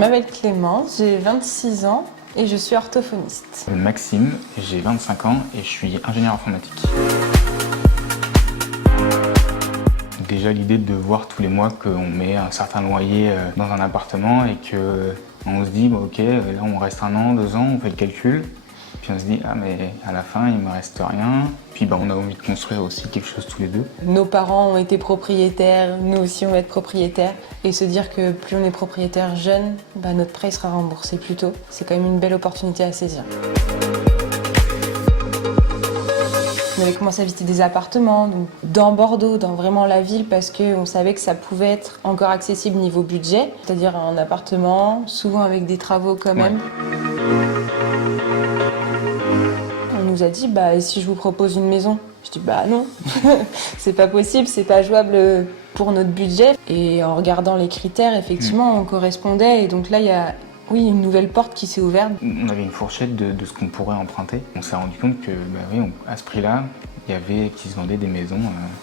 m'appelle Clémence, j'ai 26 ans et je suis orthophoniste. Maxime, j'ai 25 ans et je suis ingénieur informatique. Déjà l'idée de voir tous les mois qu'on met un certain loyer dans un appartement et qu'on se dit bah, ok, là on reste 1 an, 2 ans, on fait le calcul. Puis on se dit ah mais à la fin il me reste rien. Puis bah, on a envie de construire aussi quelque chose tous les deux. Nos parents ont été propriétaires, nous aussi on va être propriétaires. Et se dire que plus on est propriétaire jeune, bah, notre prêt sera remboursé plus tôt. C'est quand même une belle opportunité à saisir. On avait commencé à visiter des appartements, donc dans Bordeaux, dans vraiment la ville, parce qu'on savait que ça pouvait être encore accessible niveau budget. C'est-à-dire un appartement, souvent avec des travaux quand même. On nous a dit, bah, et si je vous propose une maison? Je dis, bah non, c'est pas possible, c'est pas jouable pour notre budget. Et en regardant les critères, effectivement, on correspondait. Et donc là, il y a une nouvelle porte qui s'est ouverte. On avait une fourchette de ce qu'on pourrait emprunter. On s'est rendu compte que bah, oui, à ce prix-là, il y avait qui se vendaient des maisons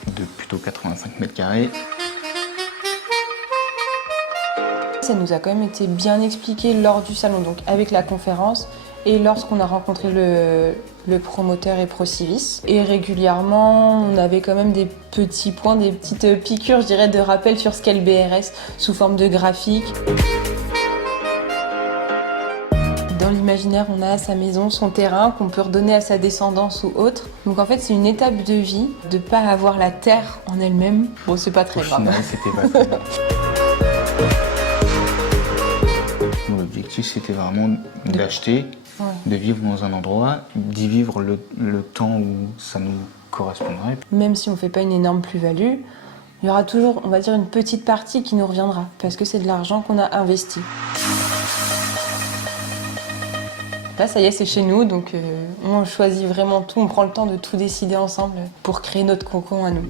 de plutôt 85 mètres carrés. Ça nous a quand même été bien expliqué lors du salon, donc avec la conférence et lorsqu'on a rencontré le promoteur et Procivis. Et régulièrement, on avait quand même des petits points, des petites piqûres, je dirais, de rappel sur ce qu'est le BRS sous forme de graphique. Dans l'imaginaire, on a sa maison, son terrain qu'on peut redonner à sa descendance ou autre. Donc en fait, c'est une étape de vie de ne pas avoir la terre en elle-même. Bon, c'est pas très grave. Au final, c'était pas très grave. L'objectif, c'était vraiment d'acheter, de vivre dans un endroit, d'y vivre le temps où ça nous correspondrait. Même si on ne fait pas une énorme plus-value, il y aura toujours, on va dire, une petite partie qui nous reviendra, parce que c'est de l'argent qu'on a investi. Là, ça y est, c'est chez nous, donc on choisit vraiment tout, on prend le temps de tout décider ensemble pour créer notre cocon à nous.